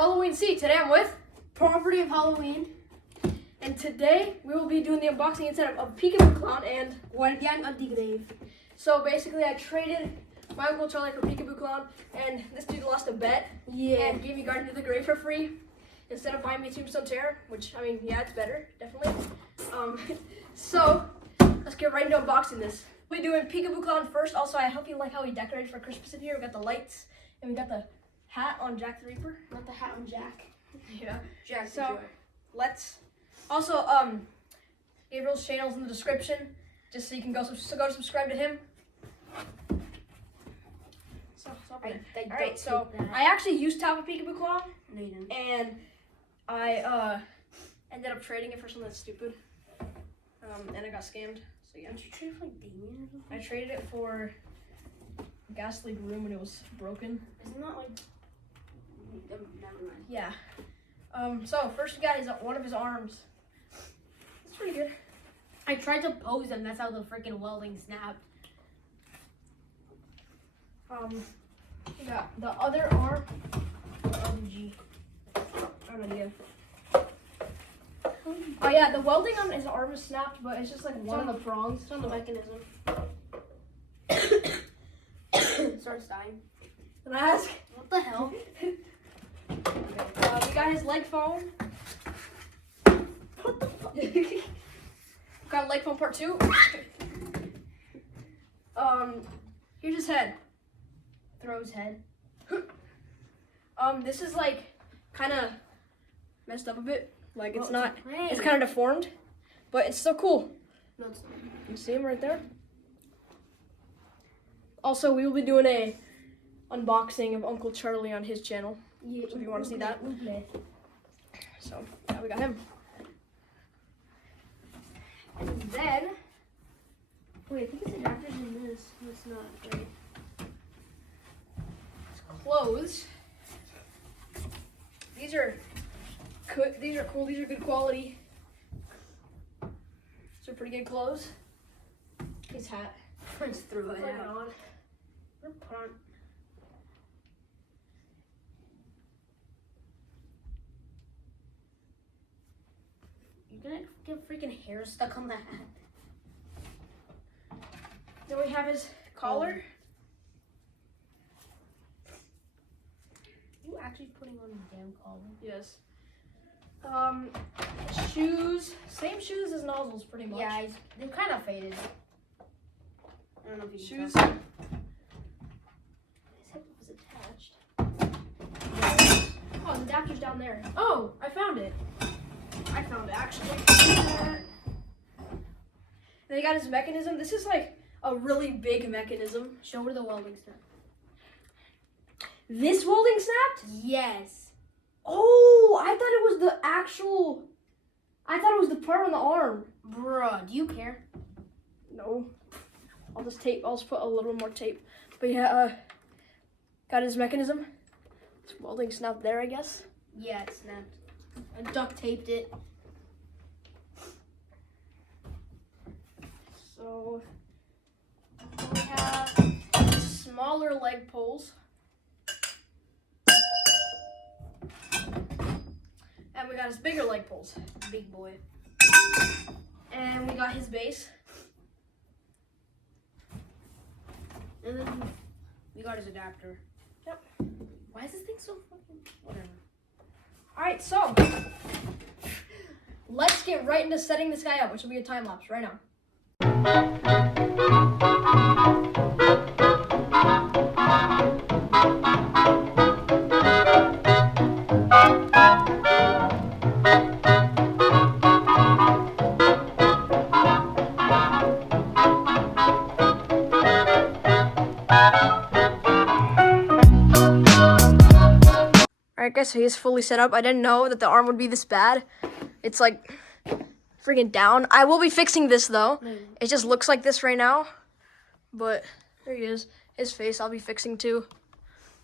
Halloween C. Today I'm with, Property of Halloween. and today we will be doing the unboxing instead of Peekaboo Clown and Guardian of the Grave. so basically I traded my Uncle Charlie for Peekaboo Clown, and this dude lost a bet and gave me Guardian of the Grave for free instead of buying me Tombstone Terror, which, I mean, yeah, it's better, definitely. So let's get right into unboxing this. We're doing Peekaboo Clown first. Also, I hope you like how we decorated for Christmas in here. We got the lights and we got the hat on Jack the Reaper. Not the hat on Jack. Yeah. Jack the So Joy. let's also Gabriel's channel's in the description, just so you can go subscribe to him. So all right. So I actually used to have a Peekaboo Clown, No, you didn't. and I ended up trading it for something that's stupid, and I got scammed. So yeah. Did you trade for like Damien or something? I traded it for Ghastly Groom when it was broken. Isn't that like? Never mind. Yeah. So first we got one of his arms. It's pretty good. I tried to pose him. That's how the freaking welding snapped. We got the other arm. OMG. I don't know again. Oh yeah, the welding on his arm is snapped, but it's just like one of the prongs. It's on the mechanism. Starts dying. And I ask, What the hell? we got his leg foam. What the fuck? Got leg foam part 2. Here's his head. Throw his head. This is like kind of messed up a bit. Like it's not. Hey. It's kind of deformed, but it's still cool. No, it's not. You can see him right there. Also, we will be doing a unboxing of Uncle Charlie on his channel. Yeah, So if you want to see that. So yeah, we got him. And then, wait, I think it's adapters in this. No, it's not. Right. Clothes. These are good. These are cool. These are good quality. These are pretty good clothes. His hat. Just threw it Put it out. on. Put on. You're gonna get freaking hair stuck on the hat. Then we have his collar. You actually putting on the damn collar? Yes. Shoes. Same shoes as Nozzles, pretty much. Yeah, they're kind of faded. I don't know if you can Shoes. tell. His hip was attached. Oh, the adapter's down there. Oh, I found it. I found it, actually. Then he got his mechanism. This is like a really big mechanism. Show where the welding snap. This welding snapped? Yes. Oh, I thought it was the actual. I thought it was the part on the arm. Bruh, do you care? No. I'll just put a little more tape. But yeah, got his mechanism. It's welding snapped there, I guess. Yeah, it snapped. I duct taped it. So we have smaller leg poles. And we got his bigger leg poles. Big boy. And we got his base. And then we got his adapter. Yep. Why is this thing so fucking... Whatever. Alright, so let's get right into setting this guy up, which will be a time lapse right now. Alright guys, so he's fully set up. I didn't know that the arm would be this bad. It's like freaking down. I will be fixing this though. It just looks like this right now. But there he is. His face I'll be fixing too.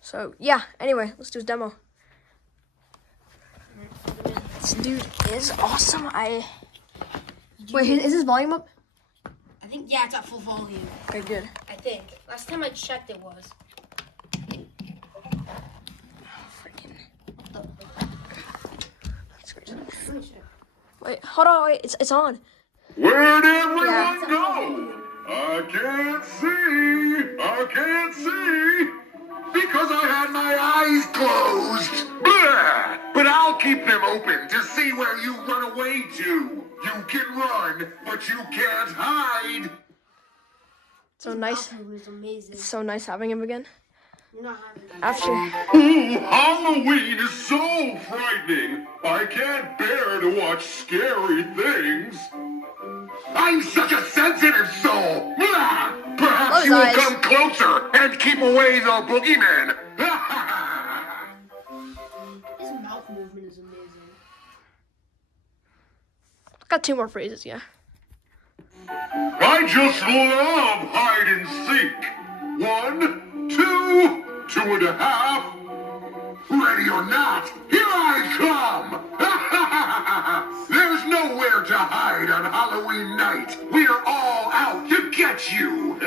So yeah, anyway, let's do his demo. This dude is awesome. Wait, is his volume up? I think, yeah, it's at full volume. Okay, good. I think. Last time I checked, it was. Freaking. What the Wait, hold on, wait, it's on. Where'd everyone Yeah. go? I can't see, because I had my eyes closed. Blah! But I'll keep them open to see where you run away to. You can run, but you can't hide. So nice. It was amazing. It's so nice having him again. You're not having that. After. Ooh, Halloween is so frightening. I can't bear to watch scary things. I'm such a sensitive soul. Blah! Perhaps Close you will eyes. come closer and keep away the boogeyman. His mouth movement is amazing. Got 2 more phrases, yeah. I just love hide and seek. 1, 2, 2.5. Ready or not, here I come! There's nowhere to hide on Halloween night. We're all out to get you.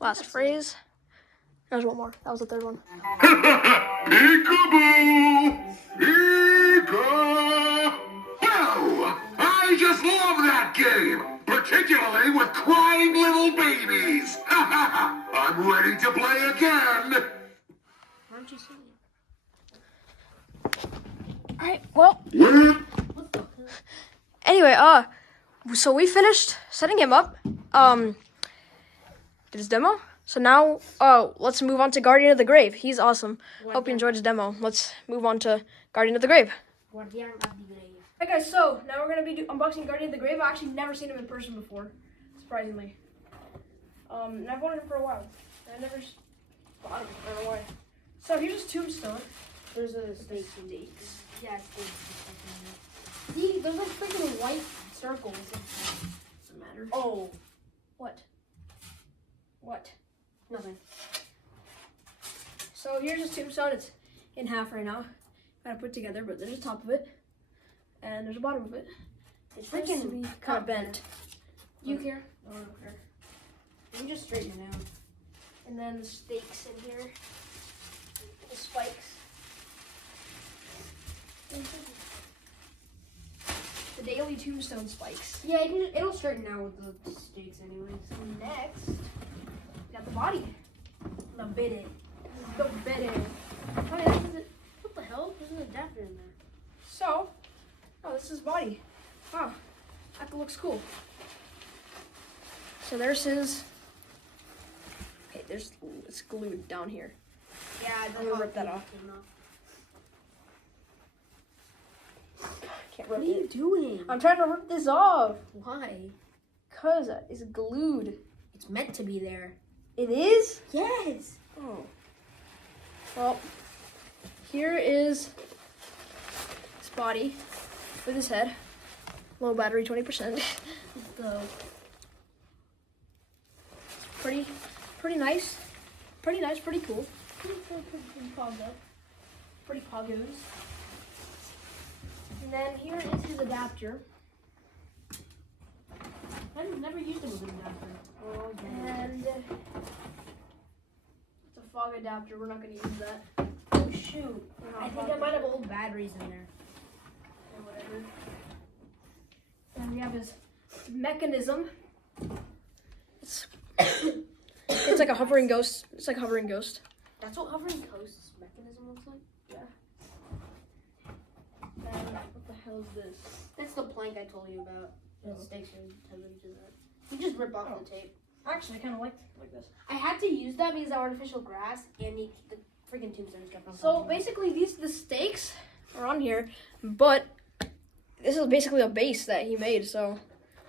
Last phrase. There's one more. That was the 3rd one. Peekaboo! Peekaboo! I just love that game, particularly with crying little babies. I'm ready to play again. Why aren't you singing? Alright, well. Anyway, so we finished setting him up. Did his demo. So now, let's move on to Guardian of the Grave. He's awesome. Hope you enjoyed his demo. Let's move on to Guardian of the Grave. Guardian of the Grave. Alright guys, so now we're gonna be unboxing Guardian of the Grave. I've actually never seen him in person before, surprisingly. And I've wanted him for a while. I never bought him. I don't know why. So here's his tombstone. There's a snake. Yeah, snakes. See, there's like freaking white circles. Doesn't matter. Oh, what? What? Nothing. So here's his tombstone. It's in half right now. Gotta put together, but there's a top of it, and there's a bottom of it. It's freaking to be kind of bent. Do you care? No, I don't care. You can just straighten it out. And then the stakes in here, the spikes. The daily tombstone spikes. Yeah, it'll straighten out with the stakes anyways. Next, we got the body. The biddy. The biddy. Oh, yeah, this is it. What the hell? There's an adapter in there. So, this is his body. Wow, that looks cool. So there's his. Okay, it's glued down here. Yeah, I'm gonna rip that off. Can't rip What are you it. doing? I'm trying to rip this off. Why? Cause it's glued. It's meant to be there. It is? Yes. Oh. Well, here is his body with his head. Low battery, 20%. The Pretty nice. Pretty nice, pretty cool. Pretty poggo. Pretty poggos. And then here is his adapter. I've never used it with an adapter. Oh, And it's a fog adapter. We're not going to use that. oh shoot! We're not I think I fogging might have it. old batteries in there. Or whatever. And we have his mechanism. It's like a hovering ghost. It's like a hovering ghost. That's what hovering coast's mechanism looks like. And what the hell is this? That's the plank I told you about. The stakes are 10 inches up. You just rip off Oh. the tape. Actually, I kind of like this. I had to use that because of artificial grass and the freaking tombstones kept on So falling. basically, the stakes are on here, but this is basically a base that he made. So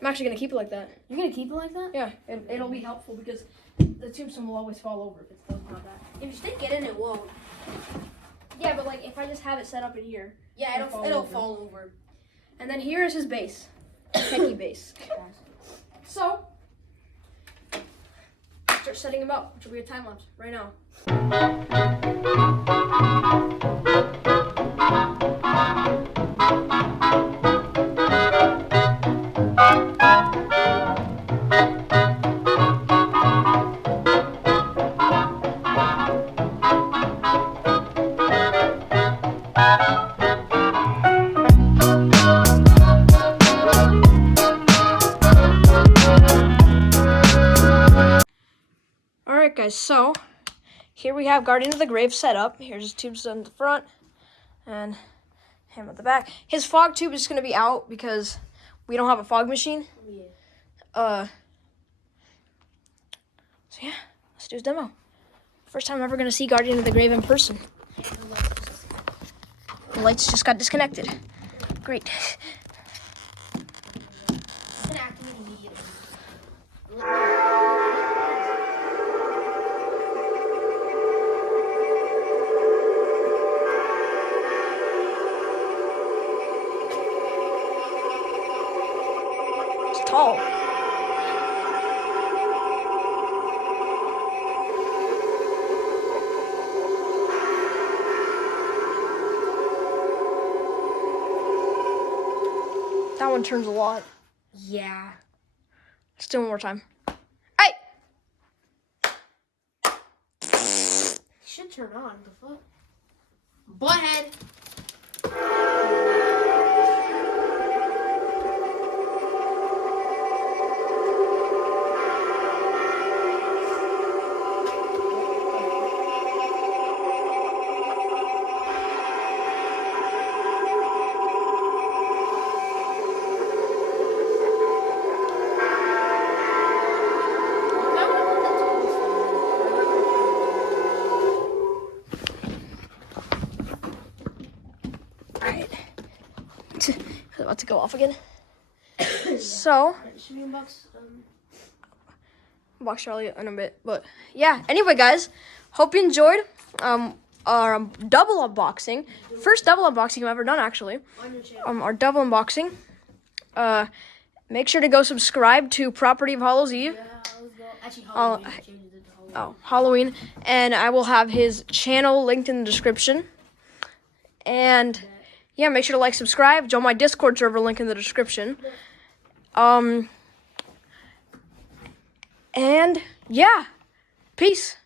I'm actually gonna keep it like that. You're gonna keep it like that? Yeah, and it'll be helpful because the tombstone will always fall over if it doesn't have that. If you stick it in, it won't. Yeah, but like if I just have it set up in here, Yeah, It'll it'll fall fall over. and then here is his base, techie base. So start setting him up, which will be a time lapse right now. Alright guys, so here we have Guardian of the Grave set up. Here's his tubes on the front and him at the back. His fog tube is going to be out because we don't have a fog machine. Yeah. So yeah, let's do his demo. First time I'm ever going to see Guardian of the Grave in person. The lights just got disconnected. Great. Disconnecting immediately. It's tall. That one turns a lot. Yeah. Let's do it one more time. Hey! Should turn on the fuck. Butthead. Alright. It's about to go off again. So, Should we unbox? box Charlie in a bit. But yeah, anyway guys, hope you enjoyed our double unboxing. First double unboxing I've ever done actually. On your channel. Our double unboxing. Make sure to go subscribe to Property of Hallows Eve. Yeah, let's go. Actually, Halloween. Changes it to Halloween. Halloween. And I will have his channel linked in the description. And yeah, make sure to like, subscribe. Join my Discord server, link in the description. And yeah, peace.